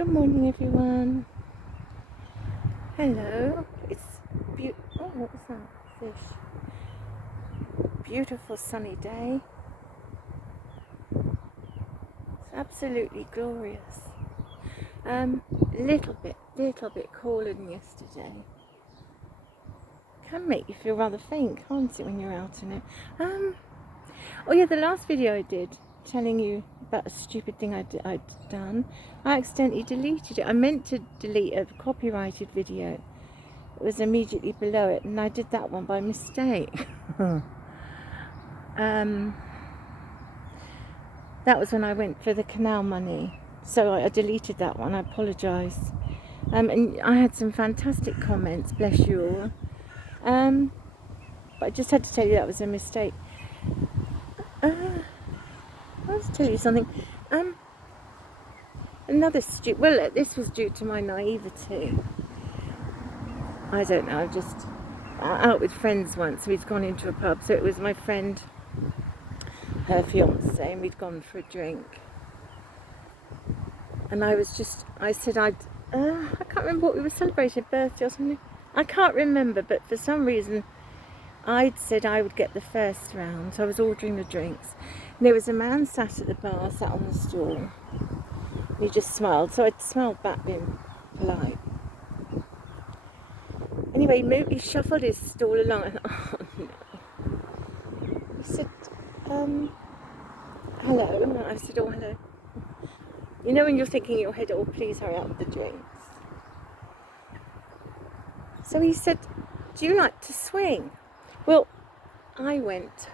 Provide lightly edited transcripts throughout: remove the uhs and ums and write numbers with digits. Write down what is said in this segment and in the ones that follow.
Good morning, everyone. Hello. It's oh, what was that? Fish. Beautiful sunny day. It's absolutely glorious. Little bit cooler than yesterday. Can make you feel rather faint, can't it, when you're out in it? Oh yeah, the last video I did, telling you about a stupid thing I'd done, I accidentally deleted it. I meant to delete a copyrighted video. It was immediately below it, and I did that one by mistake. That was when I went for the canal money, so I deleted that one. I apologise. And I had some fantastic comments, bless you all. But I just had to tell you that was a mistake. I'll tell you something. Another well, this was due to my naivety. I don't know, I'm just out with friends once. We'd gone into a pub, so it was my friend, her fiance, and we'd gone for a drink. And I said I can't remember what we were celebrating, a birthday or something. I can't remember, but for some reason I'd said I would get the first round, so I was ordering the drinks. And there was a man sat at the bar, sat on the stool. And he just smiled, so I smiled back, being polite. Anyway, he shuffled his stool along, and oh no. He said, hello, and I said, oh, hello. You know when you're thinking in your head, oh, please hurry up with the drinks. So he said, do you like to swing? Well, I went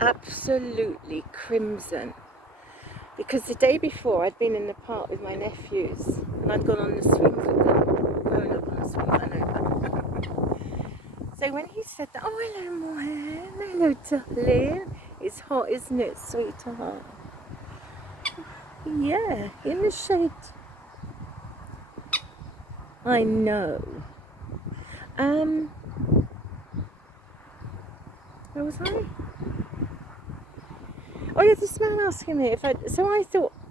absolutely crimson, because the day before I'd been in the park with my nephews, and I'd gone on the swings with them, grown up on the swings, I know that. So when he said that, oh, hello, Mohan, hello, darling, it's hot, isn't it, sweetheart? Yeah, in the shade. I know. Where was I? Oh yeah, this man asking me if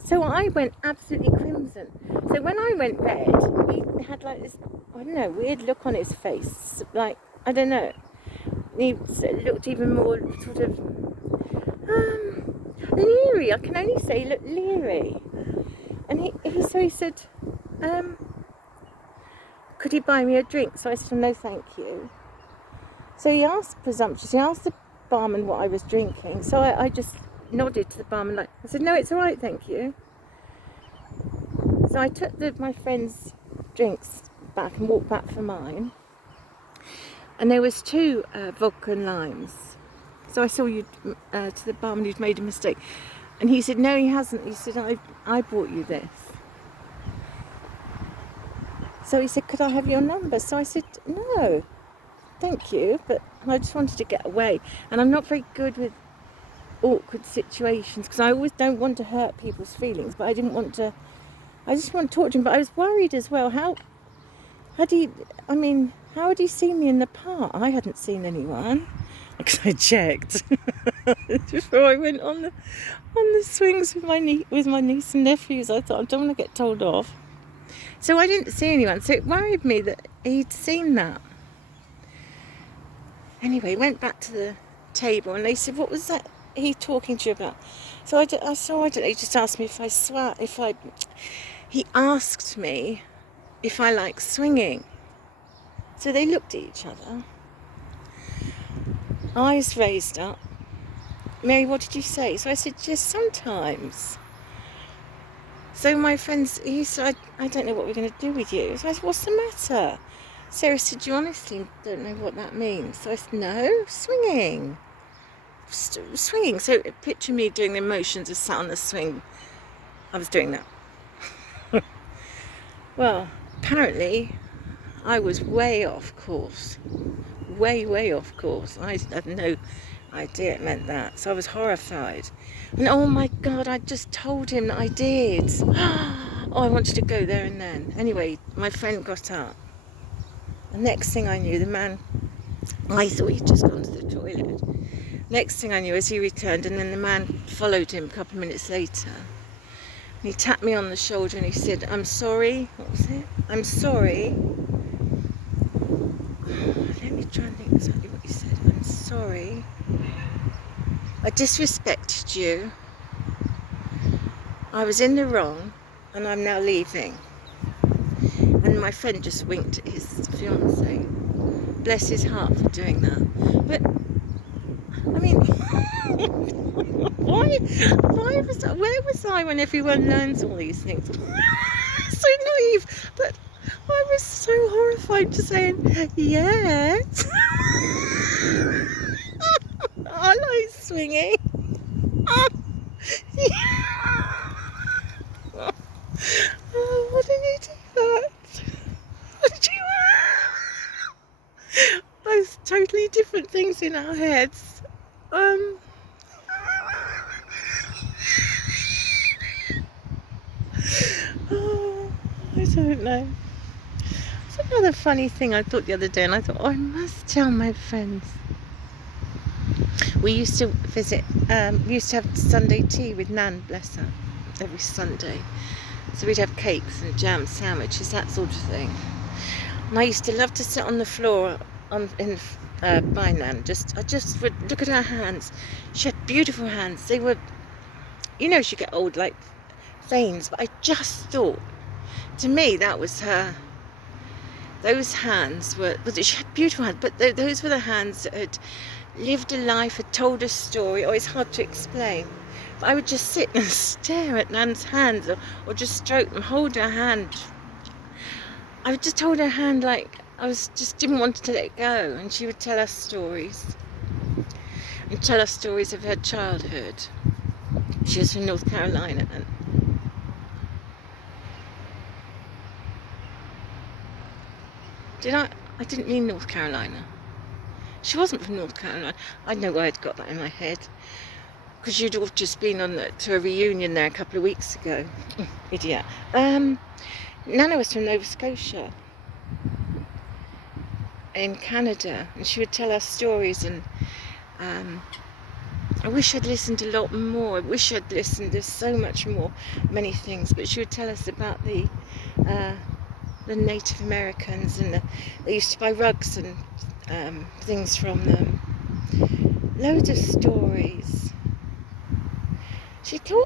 so I went absolutely crimson. So when I went red, he had like this, I don't know, weird look on his face, like, I don't know. He looked even more sort of leery. I can only say he looked leery. And he said, could he buy me a drink? So I said, no, thank you. So he asked the barman what I was drinking. So I just nodded to the barman, like, I said, no, it's all right, thank you. So I took my friend's drinks back and walked back for mine. And there was 2 vodka and limes. So I saw you to the barman, you'd made a mistake. And he said, no, he hasn't. He said, I bought you this. So he said, could I have your number? So I said, no, thank you, but I just wanted to get away. And I'm not very good with awkward situations, because I always don't want to hurt people's feelings, but I just want to talk to him. But I was worried as well, how would he see me in the park? I hadn't seen anyone, because I checked before I went on the swings with my niece and nephews. I thought, I don't want to get told off. So I didn't see anyone, so it worried me that he'd seen that. Anyway, went back to the table, and they said, what was that he talking to you about? So I don't know, he just asked me he asked me if I like swinging. So they looked at each other, eyes raised up. Mary, what did you say? So I said, just sometimes. So my friends, he said, I don't know what we're going to do with you. So I said, what's the matter? Sarah said, you honestly don't know what that means. So I said, no, swinging. Swinging. So picture me doing the motions of sat on the swing. I was doing that. Well, apparently I was way off course. Way off course. I had no idea it meant that. So I was horrified. And oh my God, I just told him that I did. Oh, I wanted to go there and then. Anyway, my friend got up. The next thing I knew, the man, I thought he'd just gone to the toilet. Next thing I knew, as he returned, and then the man followed him a couple of minutes later. He tapped me on the shoulder and he said, "I'm sorry." What was it? "I'm sorry." Let me try and think exactly what he said. "I'm sorry. I disrespected you. I was in the wrong and I'm now leaving." And my friend just winked at his fiancée. Bless his heart for doing that. But, I mean, where was I when everyone learns all these things? So naive, but I was so horrified to saying, yes. I like swinging. Oh, what did you do that? What did you... Both totally different things in our heads. Oh, I don't know. It's another funny thing I thought the other day, and I thought, oh, I must tell my friends. We used to visit, we used to have Sunday tea with Nan, bless her, every Sunday. So we'd have cakes and jam sandwiches, that sort of thing. And I used to love to sit on the floor by Nan. I just would look at her hands. She had beautiful hands. They were, you know, she get old like veins, but I just thought, to me, that was her. Those hands were, she had beautiful hands, but those were the hands that had lived a life, had told a story. Oh, it's hard to explain. But I would just sit and stare at Nan's hands, or just stroke them, hold her hand. I would just hold her hand like I just didn't want to let it go. And she would tell us stories. And tell us stories of her childhood. She was from North Carolina. And I didn't mean North Carolina. She wasn't from North Carolina. I know why I'd got that in my head. Because you'd all just been to a reunion there a couple of weeks ago. Idiot. Nana was from Nova Scotia in Canada, and she would tell us stories, and I wish I'd listened a lot more. I wish I'd listened to so much more, many things, but she would tell us about the Native Americans, and they used to buy rugs and things from them. Loads of stories.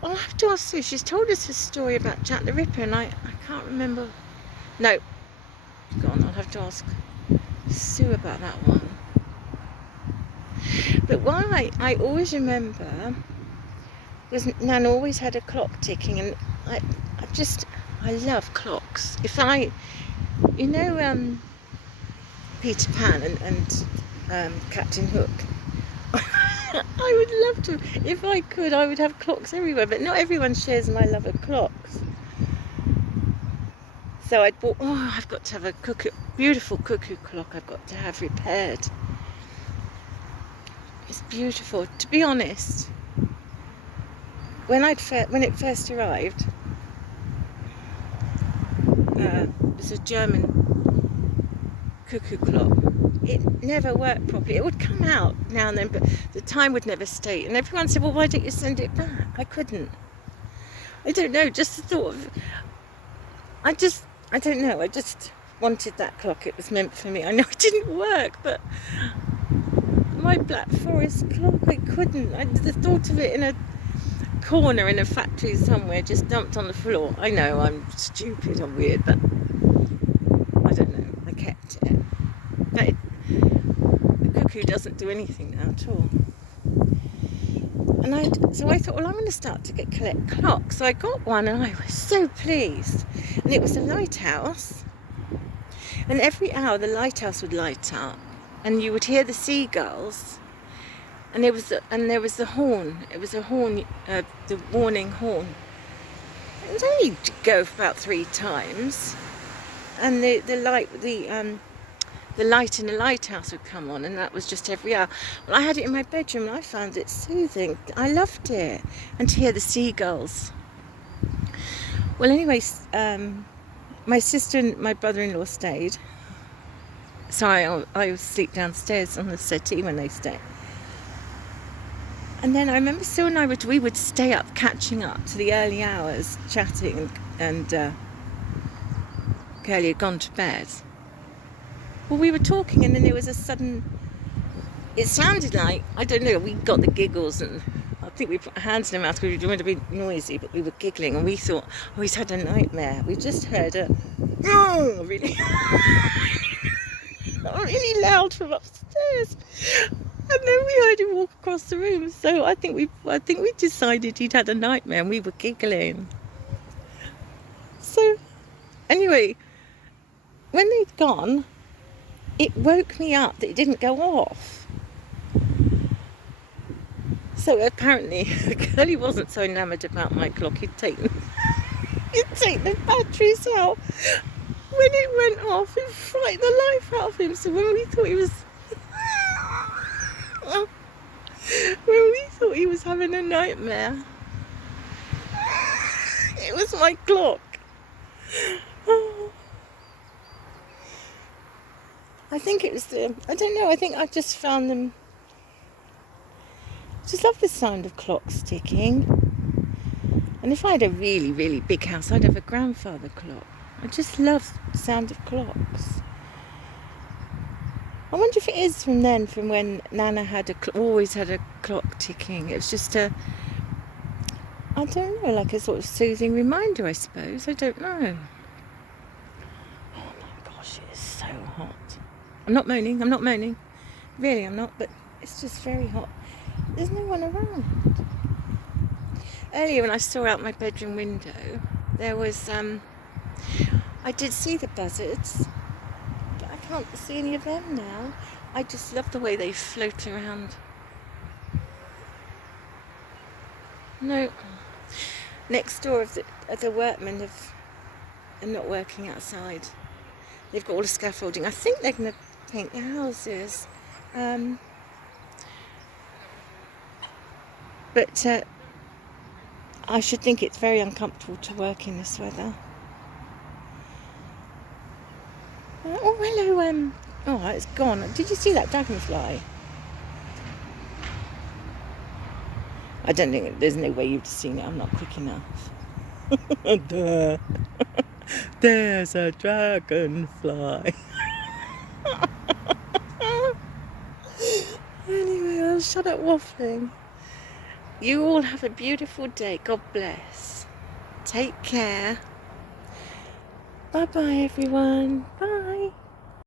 I'll have to ask Sue, she's told us a story about Jack the Ripper, and I can't remember. No, go on, I'll have to ask Sue about that one. But why I always remember was Nan always had a clock ticking, and I love clocks. You know, Peter Pan and Captain Hook. I would love to, if I could, I would have clocks everywhere, but not everyone shares my love of clocks. So I'd bought, I've got to have a beautiful cuckoo clock I've got to have repaired. It's beautiful. To be honest, when it first arrived, it was a German cuckoo clock. It never worked properly. It would come out now and then, but the time would never stay. And everyone said, well, why don't you send it back? I couldn't. I don't know, just the thought of... I don't know, I just wanted that clock. It was meant for me. I know it didn't work, but my Black Forest clock, I couldn't. The thought of it in a corner in a factory somewhere, just dumped on the floor. I know, I'm stupid, I'm weird, but I don't know. I kept it. The cuckoo doesn't do anything now at all. And so I thought, well, I'm going to start to collect clocks. So I got one, and I was so pleased. And it was a lighthouse. And every hour the lighthouse would light up, and you would hear the seagulls. And there was the horn. It was a horn, the warning horn. It would only go for about 3 times, and the light in the lighthouse would come on, and that was just every hour. Well, I had it in my bedroom, and I found it soothing. I loved it, and to hear the seagulls. Well, anyway, my sister and my brother-in-law stayed. So I sleep downstairs on the settee when they stay. And then I remember Sue and we would stay up catching up to the early hours, chatting, and Curly had gone to bed. Well, we were talking, and then there was a sudden, it sounded like, I don't know, we got the giggles, and I think we put our hands in our mouth because we didn't want to be noisy, but we were giggling, and we thought, oh, he's had a nightmare. We just heard a really really loud from upstairs, and then we heard him walk across the room. So I think we decided he'd had a nightmare, and we were giggling. So anyway, when they'd gone, it woke me up that it didn't go off. So apparently Curly wasn't so enamoured about my clock, he'd take the batteries out. When it went off, it frightened the life out of him. So when we thought he was having a nightmare, it was my clock. I think it was I don't know, I think I just found them, just love the sound of clocks ticking. And if I had a really, really big house, I'd have a grandfather clock. I just love the sound of clocks. I wonder if it is from when Nana had always had a clock ticking. It was just I don't know, like a sort of soothing reminder, I suppose. I don't know. Oh my gosh, it is so hot. I'm not moaning. Really, I'm not, but it's just very hot. There's no one around. Earlier when I saw out my bedroom window, there was, I did see the buzzards, but I can't see any of them now. I just love the way they float around. No, next door of the workmen are not working outside. They've got all the scaffolding. I think they're going to paint their houses. But I should think it's very uncomfortable to work in this weather. Oh, hello. Oh, it's gone. Did you see that dragonfly? I don't think, there's no way you've seen it. I'm not quick enough. Duh. There's a dragonfly. Anyway, I'll shut up waffling. You all have a beautiful day. God bless. Take care. Bye-bye, everyone. Bye.